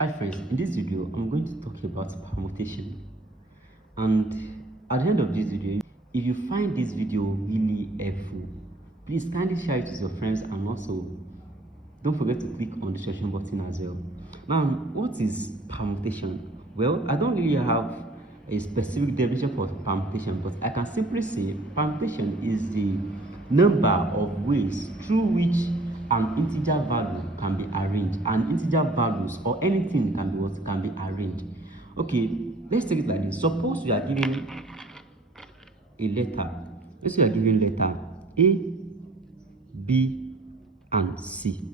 Hi friends, in this video I'm going to talk about permutation, and at the end of this video, if you find this video really helpful, please kindly share it with your friends, and also don't forget to click on the subscription button as well. Now, what is permutation? Well, I don't really have a specific definition for permutation, but I can simply say permutation is the number of ways through which an integer value can be arranged, and integer values or anything can be what can be arranged. Okay, let's take it like this. Suppose we are given a letter. Let's say we are given letter A, B, and C.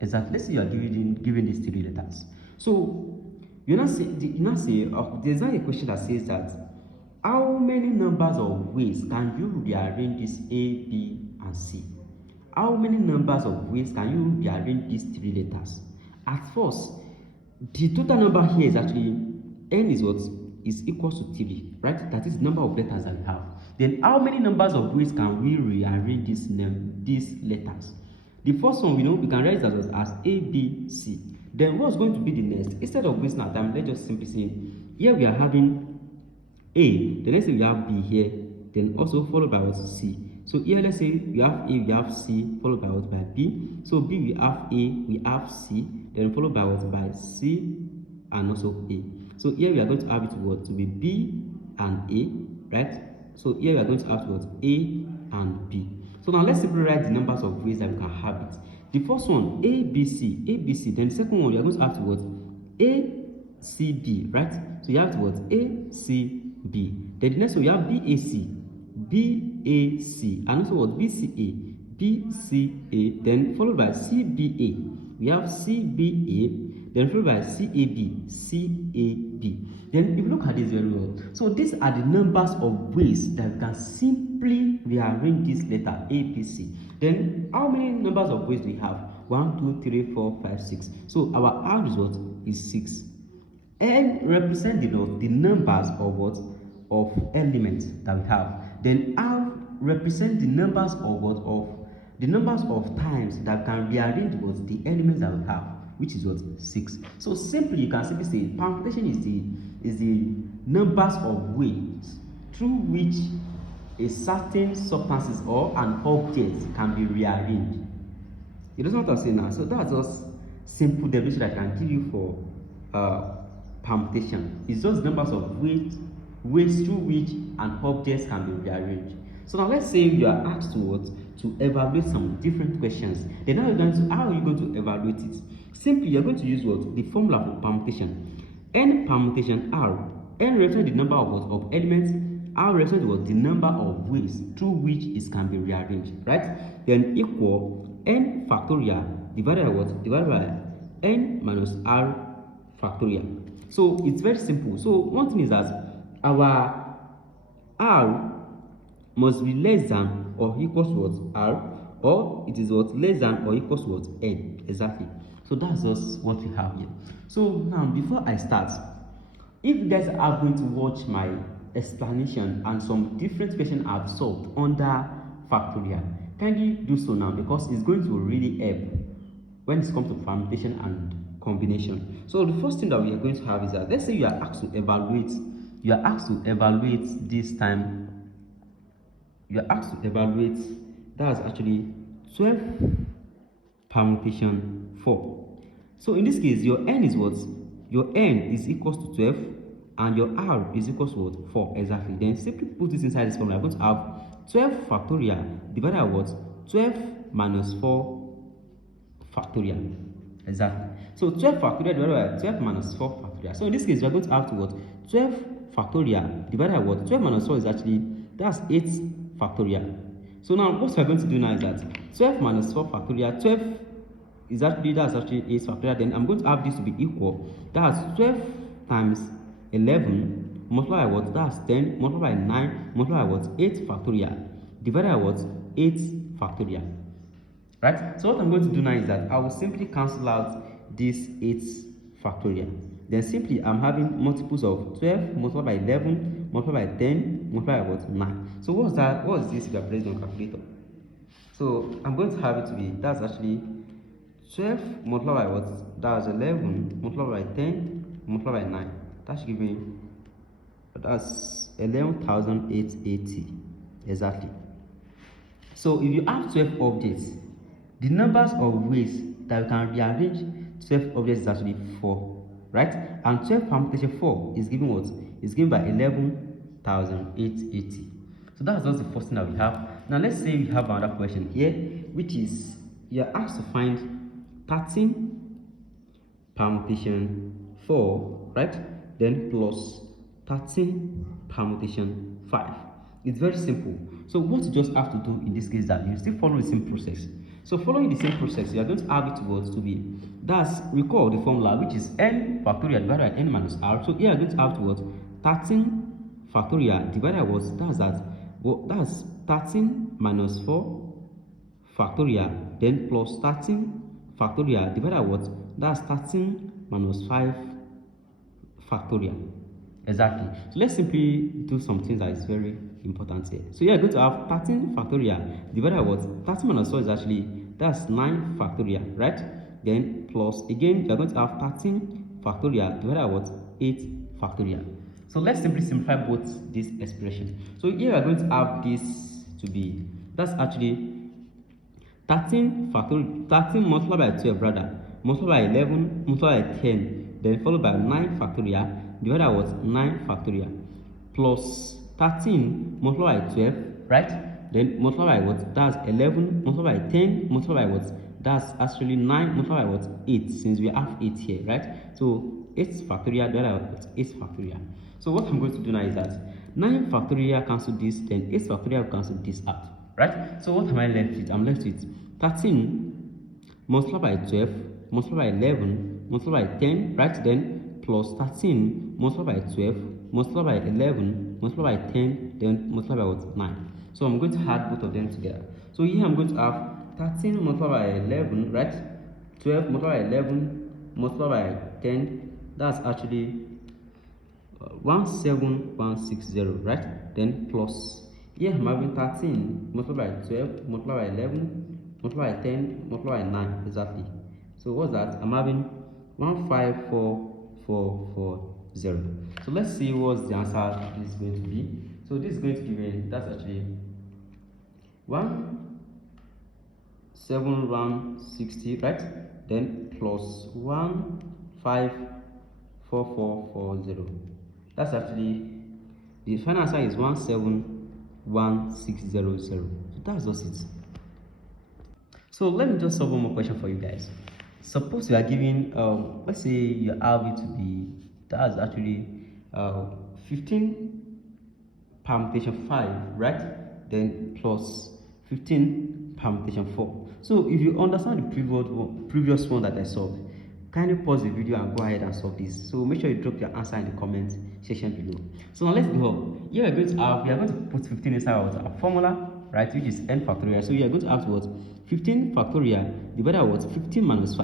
Exactly. Let's say you are given these three letters. So you now say there's now a question that says that how many numbers of ways can you rearrange this A, B, and C? How many numbers of ways can you rearrange these three letters? At first, the total number here is actually n is what is equal to 3, right? That is the number of letters that we have. Then how many numbers of ways can we rearrange these letters? The first one, we can write it as A, B, C. Then what's going to be the next? Instead of wasting our time, let's just simply say here we are having A, the next thing we have B here, then also followed by what? C. So here let's say we have A, we have C, followed by what? By B. So B we have A, we have C, then followed by what? By C and also A. So here we are going to have it what? To be B and A, right? So here we are going to have what? A and B. So now let's simply write the numbers of ways that we can have it. The first one, A, B, C, A, B, C. Then the second one, you are going to have to what? A, C, B, right? So you have to what? A, C, B. Then the next one, you have B, A, C, B, A, C, and also what? B, C, A, B, C, A. Then followed by C, B, A. We have C, B, A. Then followed by C, A, B, C, A, B. Then if you look at this very well, so these are the numbers of ways that we can simply rearrange this letter A, B, C. Then how many numbers of ways do we have? 1, 2, 3, 4, 5, 6. So our R result is 6. N represent the numbers of what? Of elements that we have. Then R represent the numbers of what? Of the numbers of times that can rearrange what? The elements that we have, which is what? 6. So simply you can simply say permutation is the numbers of ways through which a certain substances or an object can be rearranged. You know what I'm saying now? So that's just simple definition that I can give you for permutation. It's just numbers of ways through which an object can be rearranged. So now let's say you are asked to evaluate some different questions. Then how are you going to evaluate it? Simply you're going to use what? The formula for permutation. N permutation R. N represents the number of elements. R represents what? The number of ways through which it can be rearranged, right? Then equal N factorial divided by what? Divided by N minus R factorial. So it's very simple. So one thing is that our R must be less than or equal to what? R, or it is what? Less than or equal to what? N. Exactly. So that's just what we have here. So now before I start, if you guys are going to watch my explanation and some different questions I've solved under factorial, kindly do so now, because it's going to really help when it comes to permutation and combination. So the first thing that we are going to have is that, let's say you are asked to evaluate this time. You are asked to evaluate, that's actually 12 permutation 4. So in this case, your n is what? Your n is equals to 12 and your r is equals to what? 4. Exactly. Then simply put this inside this formula. We're going to have 12 factorial divided by what? 12 minus 4 factorial. Exactly. So 12 factorial divided by 12 minus 4 factorial. So in this case, we are going to have to what? 12 factorial divided by what? 12 minus 4 is actually, that's 8 factorial. So now what we are going to do now is that 12 minus 4 factorial, 12 is actually, that's actually 8 factorial. Then I'm going to have this to be equal. That's 12 times 11 multiplied by what? That's 10 multiplied by 9 multiplied by what? 8 factorial divided by what? 8 factorial. Right? So what I'm going to do now is that I will simply cancel out this 8 factorial. Then simply I'm having multiples of 12 multiplied by 11 multiplied by 10 multiplied by what? 9. So what's that? What is this if you are placed on calculator? So I'm going to have it to be, that's actually 12 multiplied by what? That's 11 multiplied by 10 multiplied by 9. That should give me, that's 11,880 exactly. So if you have 12 objects, the numbers of ways that you can rearrange 12 objects is actually 4, right? And 12 permutation 4 is given what? Is given by 11,880. So that's just the first thing that we have. Now let's say we have another question here, which is you're asked to find 13 permutation 4, right? Then plus 13 permutation 5. It's very simple. So what you just have to do in this case is that you still follow the same process. So following the same process, you are going to have it to be, that's, recall the formula, which is n factorial divided by n minus r. So here you are going to have to what? 13 factorial divided by what? That's 13 minus 4 factorial, then plus 13 factorial divided by what? That's 13 minus 5 factorial. Exactly. So let's simply do something that is very important here. So you're going to have 13 factorial divided by what? 13 minus 4 is actually, that's 9 factorial, right? Then plus, again, you're going to have 13 factorial divided by what? 8 factorial. So let's simply simplify both these expressions. So here we are going to have this to be, that's actually 13 factorial, 13 multiplied by 12 rather, multiplied by 11, multiplied by 10, then followed by 9 factorial, divided by what? 9 factorial, plus 13 multiplied by 12, right? Then multiply by what? That's 11, multiplied by 10, multiplied by what? That's actually 9, multiplied by what? 8, since we have 8 here, right? So 8 factorial divided by what? 8 factorial. So what I'm going to do now is that 9 factorial cancel this, then 8 factorial cancel this out, right? So what am I left with? I'm left with 13 multiplied by 12, multiplied by 11, multiplied by 10, right? Then plus 13 multiplied by 12, multiplied by 11, multiplied by 10, then multiplied by what? 9. So I'm going to add both of them together. So here I'm going to have 13 multiplied by 11, right? 12 multiplied by 11, multiplied by 10, that's actually 17160, right? Then plus, here I'm having 13 multiplied by 12, multiplied by 11, multiplied by 10, multiplied by 9, exactly. So what's that? I'm having 15440. So let's see what the answer is going to be. So this is going to give me, that's actually 17160, right? Then plus 154440. That's actually, the final answer is 17160. So that's just it. So let me just solve one more question for you guys. Suppose you are given, let's say you have it to be, that's actually 15 permutation 5, right? Then plus 15 permutation 4. So if you understand the previous one that I solved, kindly pause the video and go ahead and solve this. So make sure you drop your answer in the comment section below. So now let's go. Here we are going to put 15 inside our formula, right, which is n factorial. So we are going to have what? 15 factorial divided by what? 15 minus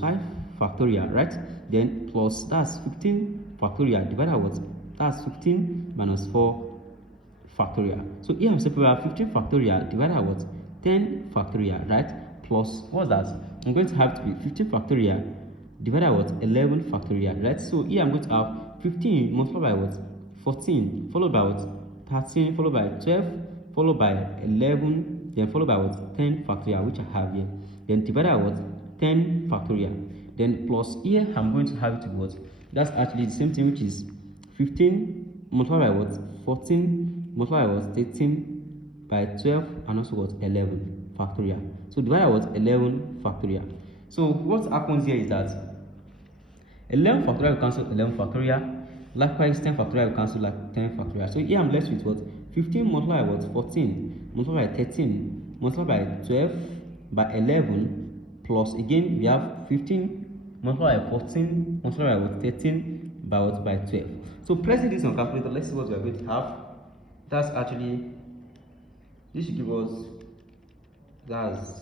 5 factorial, right? Then plus, that's 15 factorial divided by what? That's 15 minus 4 factorial. So here I'm saying we have 15 factorial divided by what? 10 factorial, right? Plus, what's that? I'm going to have to be 15 factorial divided by what? 11 factorial, right? So here I'm going to have 15 multiplied by what? 14, followed by what? 13, followed by 12, followed by 11, then followed by what? 10 factorial, which I have here. Then divided by what? 10 factorial. Then plus, here I'm going to have it to what? That's actually the same thing, which is 15 multiplied by what? 14 multiplied by what? 13 by 12, and also what? 11 factorial. So divided by what? 11 factorial. So what happens here is that 11 factorial will cancel 11 factorial. Likewise, 10 factorial will cancel like 10 factorial. So here I'm left with what? 15 multiplied by what? 14 multiplied by 13 multiplied by 12 by 11, plus again we have 15 multiplied by 14 multiplied by what? 13 by what? By 12. So pressing this on calculator, let's see what we are going to have. That's actually, this should give us, that's